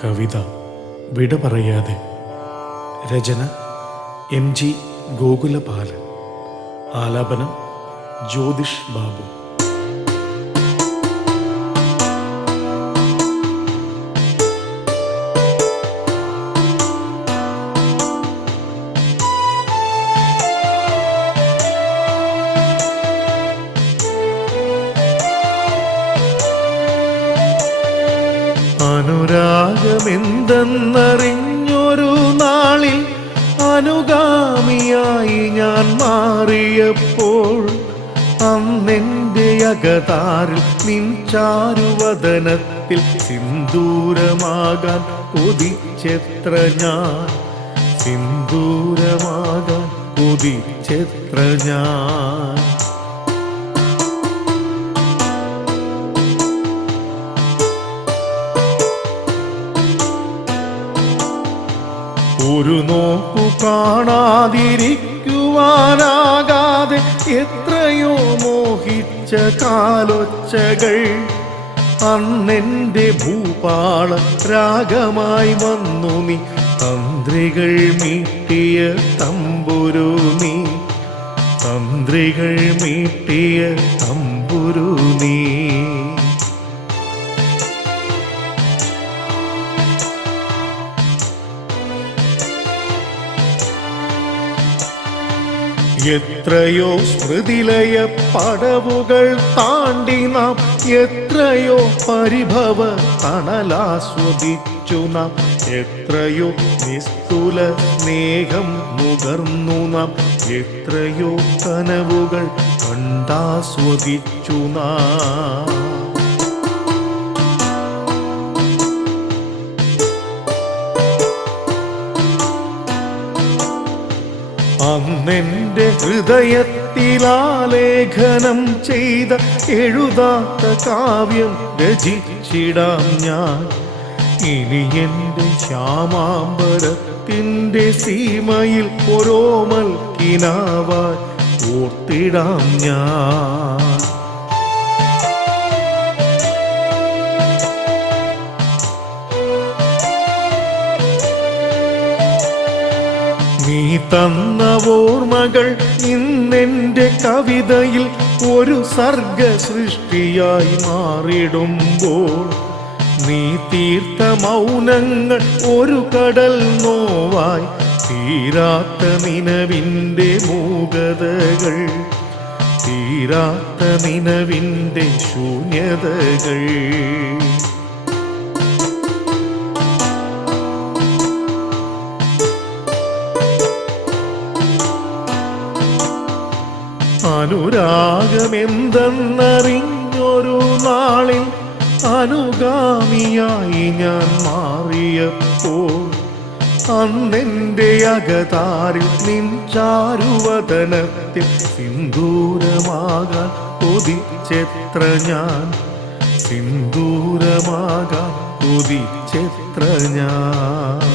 കവിത വിട പറയാതെ. രചന MG ഗോകുലപാലൻ. ആലാപനം ജ്യോതിഷ് ബാബു. അനുരാഗമെന്തെന്നറിഞ്ഞൊരു നാളിൽ അനുഗാമിയായി ഞാൻ മാറിയപ്പോൾ, അന്നെൻ്റെ അകതാരിൽ നിൻ ചാരുവദനത്തിൽ സിന്ദൂരമാകാൻ കൊതിച്ചെത്ര ഞാൻ, സിന്ദൂരമാകാൻ കൊതിച്ചെത്ര ഞാൻ. ഒരു നോക്കു കാണാതിരിക്കുവാനാകാതെ എത്രയോ മോഹിച്ച കാലൊച്ചകൾ അന്നെൻ്റെ ഭൂപാള രാഗമായി വന്നു നീ. തന്ത്രികൾ മീട്ടിയ തമ്പുരു നീ, തന്ത്രികൾ മീട്ടിയ തമ്പുരു നീ. എത്രയോ സ്മൃതിലയ പടവുകൾ താണ്ടി നാം, എത്രയോ പരിഭവ തണലാസ്വദിച്ചു നാം, എത്രയോ നിസ്തുല സ്നേഹം നുകർന്നു നാം, എത്രയോ കനവുകൾ കണ്ടാസ്വദിച്ചു നാം. അന്നെൻ്റെ ഹൃദയത്തിലാലേഖനം ചെയ്ത എഴുതാത്ത കാവ്യം രചിച്ചിടാം ഞാൻ. ഇനി എൻ്റെ ശ്യാമാംബരത്തിൻ്റെ സീമയിൽ ഓരോമൽ കിനാവായി ഓർത്തിടാം ഞാൻ. നീ തന്ന ഓർമ്മകൾ ഇന്നെൻ്റെ കവിതയിൽ ഒരു സർഗ സൃഷ്ടിയായി മാറിടുമ്പോൾ, നീ തീർത്ത മൗനങ്ങൾ ഒരു കടൽ നോവായി, തീരാത്ത നിനവിൻ്റെ മൂകതകൾ, തീരാത്ത നിനവിൻ്റെ ശൂന്യതകൾ. അനുരാഗമെന്തെന്നറിഞ്ഞൊരു നാളിൽ അനുഗാമിയായി ഞാൻ മാറിയപ്പോൾ, അന്നെൻ്റെ അകതാരിൽ നിൻ ചാരുവദനത്തിൽ സിന്ദൂരമാകാൻ കൊതിച്ചെത്ര ഞാൻ, സിന്ദൂരമാകാൻ കൊതിച്ചെത്ര ഞാൻ.